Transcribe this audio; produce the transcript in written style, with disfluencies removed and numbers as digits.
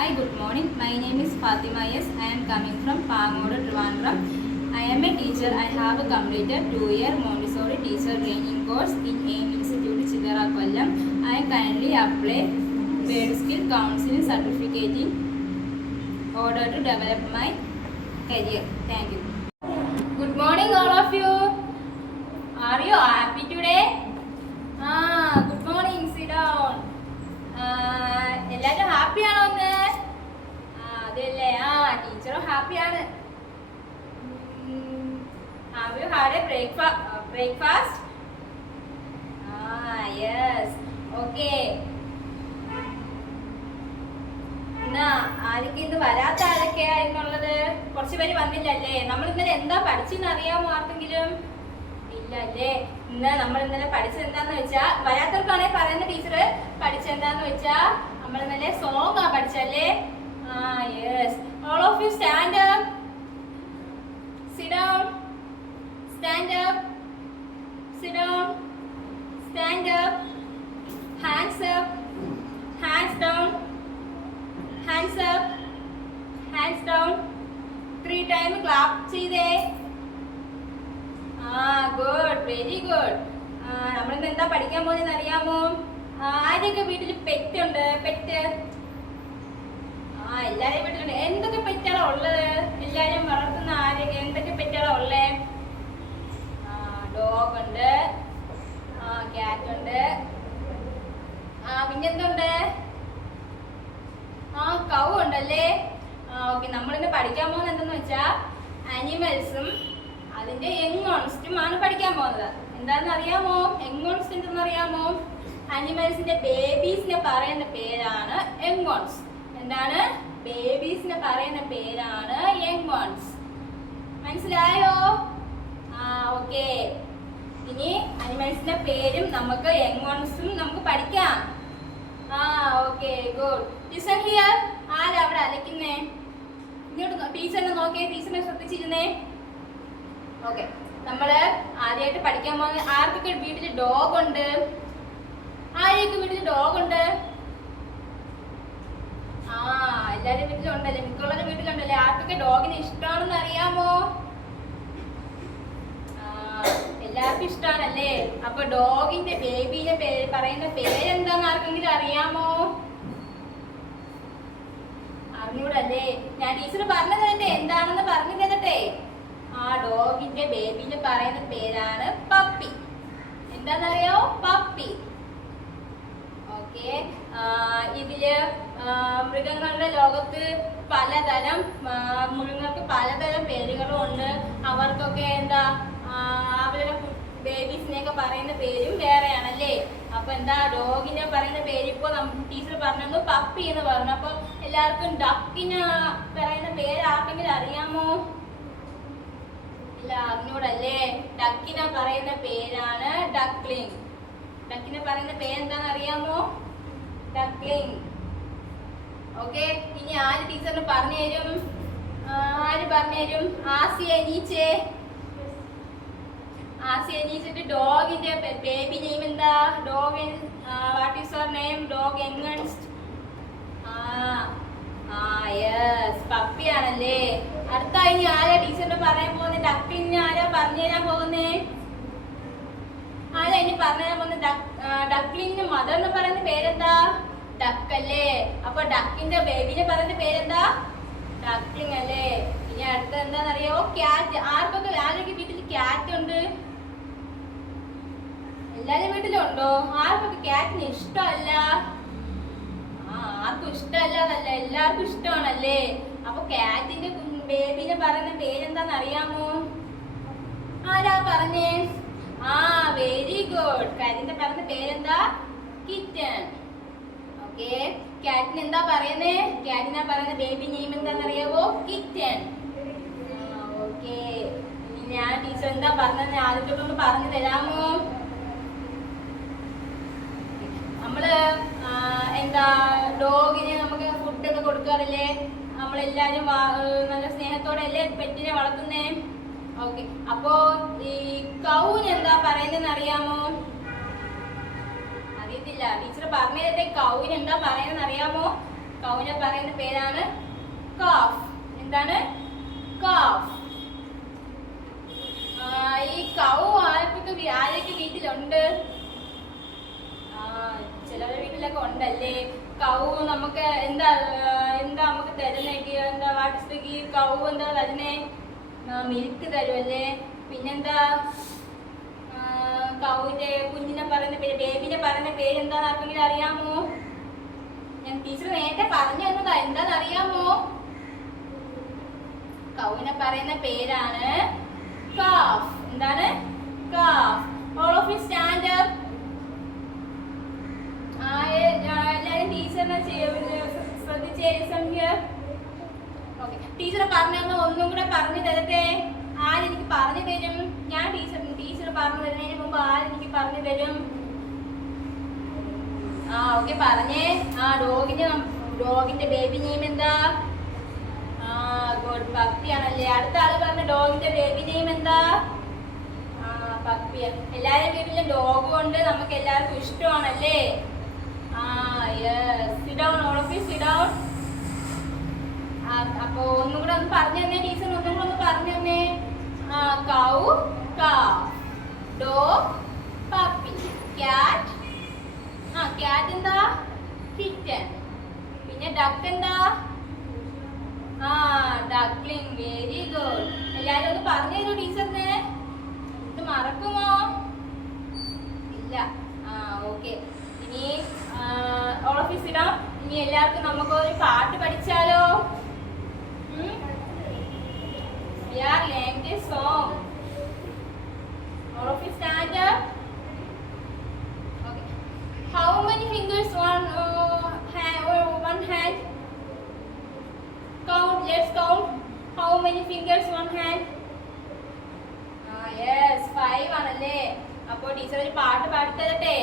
Hi, good morning. My name is Fatima S. I am coming from Pangodu, Trivandrum. I am a teacher. I have completed 2-year Montessori teacher training course in AIM Institute, Chidara, Kollam. I currently apply paid skill counseling certificate in order to develop my career. Thank you. Good morning, all of you. Are you happy today? Good morning. Sit down. എല്ലാവരും ഹാപ്പിയാണോ ഒന്ന്? അതല്ലേ ടീച്ചറും ഹാപ്പിയാണ്. Have you had a breakfast? Yes. Okay. എന്നാ ആരൊക്കെ ഇന്ന് വരാത്ത ആരൊക്കെയാ എന്നുള്ളത്? കുറച്ച് പേര് വന്നില്ലല്ലേ? നമ്മൾ ഇന്നലെ എന്താ പഠിച്ചെന്ന് അറിയാമോ ആർക്കെങ്കിലും? ഇല്ല അല്ലേ? നമ്മൾ ഇന്നലെ പഠിച്ചത് എന്താന്ന് വെച്ചാ, വരാത്തവർക്കാണെങ്കിൽ പറയുന്ന ടീച്ചർ പഠിച്ചെന്താന്ന് വെച്ചാ, നമ്മൾ ഇന്നലെ song പഠിച്ചല്ലേ? Yes. All of you stand up. Sit down. Stand up. Sit down. Stand up. Hands up. Hands down. Hands up. Hands down. 3 times clap ചെയ്തേ. Good, very good. നമ്മളിന്ന് എന്താ പഠിക്കാൻ പോകുന്നതെന്ന് അറിയാമോ? ആരെയൊക്കെ വീട്ടിൽ പെറ്റ് ഉണ്ട്? പെറ്റ് എല്ലാരെയും വീട്ടിലുണ്ട്. എന്തൊക്കെ പെറ്റാണോ ഉള്ളത്? എല്ലാരും വളർത്തുന്ന ആരൊക്കെ എന്തൊക്കെ പെറ്റാണോ ഉള്ളേ? ഡോഗ് ഉണ്ട്, ക്യാറ്റ് ഉണ്ട്, പിന്നെന്തുണ്ട്? കൗ ഉണ്ടല്ലേ? ഓക്കെ. നമ്മളിന്ന് പഠിക്കാൻ പോകുന്നത് എന്തെന്ന് വെച്ചാ, അനിമൽസും അതിന്റെ യങ് ആണ് പഠിക്കാൻ പോകുന്നത്. എന്താണെന്ന് അറിയാമോ? യങ് എന്തെന്ന് അറിയാമോ? അനിമൽസിന്റെ ബേബീസിനെ പറയുന്ന പേരാണ് യങ് ഓൺസ്. എന്താണ്? ബേബീസിനെ പറയുന്ന പേരാണ് യങ് ഓൺസ്. മനസ്സിലായോ? ഓക്കെ. ഇനി അനിമൽസിന്റെ പേരും നമുക്ക് യങ് ഓൺസും നമുക്ക് പഠിക്കാം. Okay, good. Listen here. ആരാ അവിടെ അലക്കുന്നേ? ഇങ്ങോട്ട് ടീച്ചറിനെ നോക്കിയേ, ടീച്ചറിനെ ശ്രദ്ധിച്ചിരുന്നേ. ഓക്കെ. നമ്മള് ആദ്യമായിട്ട് പഠിക്കാൻ പോകുന്ന, ആർക്കൊക്കെ വീട്ടിൽ ഡോഗ് ഉണ്ട്? ആരെയൊക്കെ വീട്ടിൽ ഡോഗ് ഉണ്ട്? എല്ലാരും വീട്ടിലുണ്ടല്ലേ? മിക്കുള്ളവരുടെ വീട്ടിലുണ്ടല്ലേ? ആർക്കൊക്കെ ഡോഗിനെ ഇഷ്ടമാണെന്ന് അറിയാമോ? എല്ലാവർക്കും ഇഷ്ടമാണല്ലേ? അപ്പൊ ഡോഗിന്റെ ബേബിയുടെ പേര് പറയുന്ന പേരെന്താന്ന് ആർക്കെങ്കിലും അറിയാമോ? അറിഞ്ഞൂടല്ലേ? ഞാൻ ടീച്ചർ പറഞ്ഞു തരട്ടെ, എന്താണെന്ന് പറഞ്ഞു തരട്ടെ. ഡോഗിന്റെ ബേബിനെ പറയുന്ന പേരാണ് പപ്പി. എന്താണെന്നറിയോ? പപ്പി. ഓക്കെ. ഇതില് മൃഗങ്ങളുടെ ലോകത്ത് പലതരം മൃഗങ്ങൾക്ക് പലതരം പേരുകളും ഉണ്ട്. അവർക്കൊക്കെ എന്താ, അവരുടെ ബേബീസിനെയൊക്കെ പറയുന്ന പേരും വേറെയാണല്ലേ? അപ്പൊ എന്താ, ഡോഗിനെ പറയുന്ന പേര് ഇപ്പൊ ടീച്ചർ പറഞ്ഞു പപ്പി എന്ന് പറഞ്ഞു. അപ്പൊ എല്ലാവർക്കും ഡക്കിന് പറയുന്ന പേര് ആർക്കെങ്കിലും അറിയാമോ? ഇല്ല, അറിഞ്ഞൂടല്ലേ? ഡക്കിനെ പറയുന്ന പേരാണ് ഡക്ലിംഗ്. ഡക്കിനെ പറയുന്ന പേരെന്താന്ന് അറിയാമോ? ഡക്ലിംഗ്. ഓക്കെ. ഇനി ആര് ടീച്ചറിന് പറഞ്ഞു തരും? ആര് പറഞ്ഞു തരും? ആസിയ എണീച്ചേ. ആസിയ എണീച്ചിട്ട് ഡോഗിന്റെ ബേബി നെയിം എന്താ? Dog what is your name? Dog എങ്ങൻസ്റ്റ്. യെസ്, പപ്പിയാണല്ലേ? അടുത്ത ഇനി ആരാ ടീച്ചറിന് പറയാൻ പോകുന്നത്? ഡക്ലിംഗ് ആരാ പറഞ്ഞു തരാൻ പോകുന്നേ? ആരാ ഇനി പറഞ്ഞു തരാൻ പോകുന്നത്? ഡക്ലിംഗിന്റെ മദർ എന്ന് പറയുന്ന പേരെന്താ? ഡക്ക് അല്ലേ? അപ്പൊ ഡക്കിന്റെ ബേബിനെ പറയുന്ന പേരെന്താ? ഡക്ലിംഗ് അല്ലേ? ഇനി അടുത്ത എന്താണെന്നറിയോ? ക്യാറ്റ്. ആരൊക്കെ വീട്ടിൽ ക്യാറ്റ് ഉണ്ട്? എല്ലാരും വീട്ടിലുണ്ടോ? ആർക്കൊക്കെ ക്യാറ്റിന് ഇഷ്ടമല്ല? ആർക്കും ഇഷ്ടമല്ലാതല്ല, എല്ലാവർക്കും ഇഷ്ടമാണല്ലേ? അപ്പൊ ക്യാറ്റിന്റെ ബേബിനെ പറയുന്ന പേരെന്താന്ന് അറിയാമോ? ആരാ പറഞ്ഞേ? Very good. ക്യാറ്റിന്റെ പറയുന്ന പേരെന്താ? കിറ്റൻ. ഓക്കെ. ക്യാറ്റിന് എന്താ പറയുന്നേ? ക്യാറ്റിനെ പറയുന്ന ബേബി നെയിം എന്താന്ന് അറിയാവോ? കിറ്റൻ. ഓക്കെ. ഇനി ഞാൻ ടീച്ചർ എന്താ പറഞ്ഞത് ആദ്യത്തെ ഒന്ന് പറഞ്ഞു തരാമോ? നമ്മള് എന്താ, ഡോഗിന് നമുക്ക് ഫുഡൊക്കെ കൊടുക്കാറില്ലേ? നമ്മളെല്ലാരും നല്ല സ്നേഹത്തോടെ അല്ലേ പെറ്റിനെ വളർത്തുന്നേ? ഓക്കെ. അപ്പോ ഈ കൗന് എന്താ പറയുന്നതെന്ന് അറിയാമോ? അറിയത്തില്ല. ടീച്ചർ പറഞ്ഞു തരട്ടെ, കൗന് എന്താ പറയുന്നതെന്ന് അറിയാമോ? കൗവിനെ പറയുന്ന പേരാണ് കാഫ്. എന്താണ്? കാഫ്. ഈ കൗ ആരൊക്കെ വീട്ടിലുണ്ട്? ചിലവരുടെ വീട്ടിലൊക്കെ ഉണ്ടല്ലേ. കൗ നമുക്ക് എന്താ നമുക്ക് തരുന്നേക്ക്? എന്താ വാട്ടിസ്തേക്ക് കൗ എന്താ തരുന്നേ? മിൽക്ക് തരുമല്ലേ. പിന്നെന്താ കൗവിന്റെ കുഞ്ഞിനെ പറയുന്ന പേര്, ബേബിനെ പറയുന്ന പേര് എന്താന്ന് ആർക്കെങ്കിലും അറിയാമോ? ഞാൻ ടീച്ചർ നേരത്തെ പറഞ്ഞു തന്നതാ. എന്താന്ന് അറിയാമോ? കൗവിനെ പറയുന്ന പേരാണ് കാഫ്. എന്താണ്? Calf. All of you stand up. എല്ലാരും ടീച്ചറിനെ ശ്രദ്ധിച്ചേ. ടീച്ചർ പറഞ്ഞു ഒന്നും കൂടെ പറഞ്ഞു തരട്ടെ. ആരെനിക്ക് പറഞ്ഞു തരും? ഞാൻ ടീച്ചർ പറഞ്ഞു തരുന്നതിന് മുമ്പ് ആരെനിക്ക് പറഞ്ഞു തരും? ഓക്കെ പറഞ്ഞേ. ഡോഗിന്റെ ബേബി നെയിം എന്താ? ഗുഡ്, ഭക്തിയാണല്ലേ. അടുത്ത ആള് പറഞ്ഞ ഡോഗിന്റെ ബേബി നെയിം എന്താ? ഭക്തി. എല്ലാവരുടെ വീട്ടിലും ഡോഗും ഉണ്ട്. നമുക്ക് എല്ലാവർക്കും ഇഷ്ടമാണല്ലേ. Sit down, all of you sit down. അപ്പൊ ഒന്നും കൂടെ ഒന്ന് പറഞ്ഞു തന്നെ ടീച്ചർ. ഒന്നും കൂടെ ഒന്ന് പറഞ്ഞു തന്നെ. Cow, calf, dog, puppy, cat. Cat എന്താ? കിറ്റൻ. പിന്നെ ഡക്ക് എന്താ? ഡക്ലിംഗ്. Very good. എല്ലാരും ഒന്ന് പറഞ്ഞു തരൂ ടീച്ചറിന്. ഇത് മറക്കുമോ? ഇല്ല. ഓക്കെ. ഇനി all of you sit down. ഇനി എല്ലാവർക്കും നമുക്ക് ഒരു പാട്ട് പഠിച്ചാലോ? We are learning this song. All of you stand up. Okay. How many fingers one hand? Count. Let's count. How many fingers one hand? Yes, 5 ആണല്ലേ. അപ്പോൾ teacher ഒരു പാട്ട് പാടി തരട്ടെ?